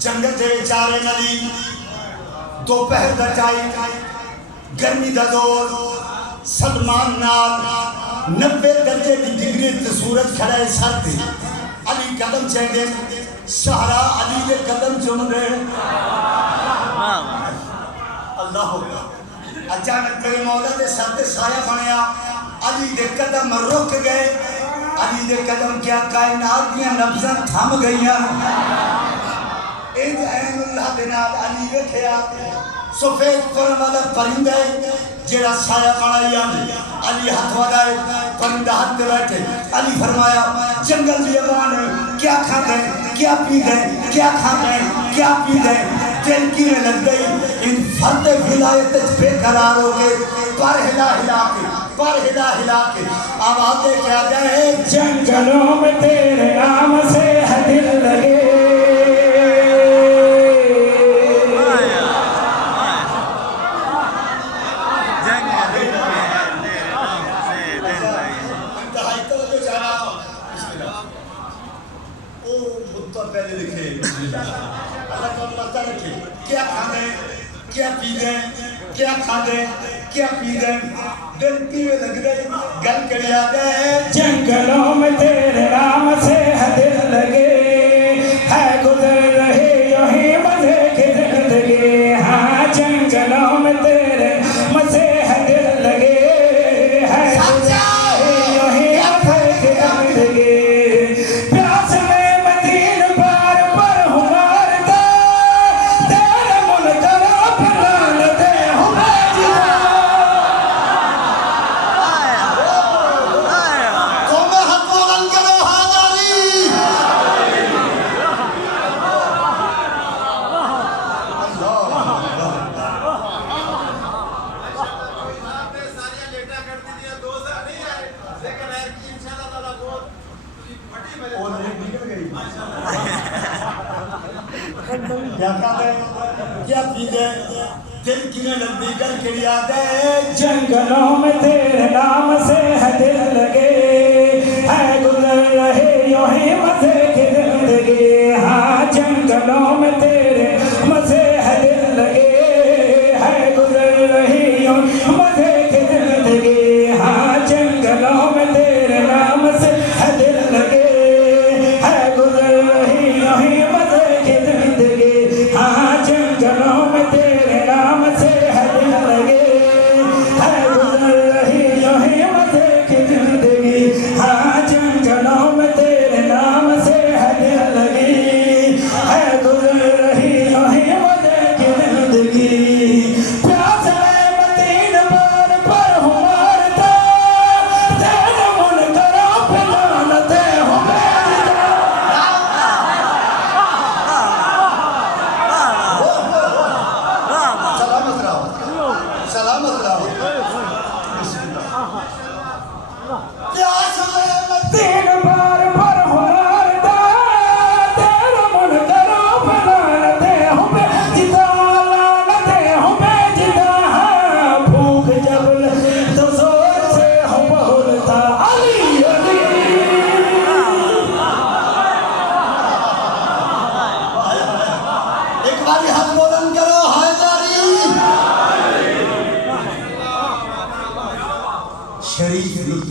जंगल के चारे नदी दोपहर का टाइम गर्मी का दौर सलमान नाल 90 दर्जे की डिग्री ते सूरज खड़ा है सर ते अली कदम चढ़े सहारा अली के कदम चुम रहे अल्लाह अचानक तेरे मौला के सर ते साया बनया अली के कदम रुक गए अली के कदम क्या कायनात दियां नब्ज़ां थम गईयां अली वेख्या सफेद फर वाला परिंदा जेड़ा साया बनाया अली हाथ वाला परिंदा हाथ पे बैठे अली फरमाया जंगल बियाबान क्या खा गए क्या पी गए क्या खा गए क्या पी गए दिल की लग गई इन फर्द विलायत बेकरार हो गए पर हिला हिला के आवाज़ें क्या गए जंगलों में तेरे नाम से है दिल लगे पहले लिखे अल्लाह का पता रखे क्या खा गए क्या पी गए क्या खा गए क्या पी गए दिल पीवे लग गए गल करिया गए जंगलों में तेरे नाम से है दिल लगे है गुजर रहे यूं ही मजे की जिंदगी हाँ जंगलों में तेरे मजे है दिल लगे है गुजर रहे यूं ही मजे की जिंदगी क्या पी गए दिल की लंबी गल करिया गए जंगलों में तेरे नाम से है दिल लगे है गुजर रहे यूं ही मजे की जिंदगी हाँ जंगलों में तेरे मजे है दिल लगे है गुजर रही यूं मजे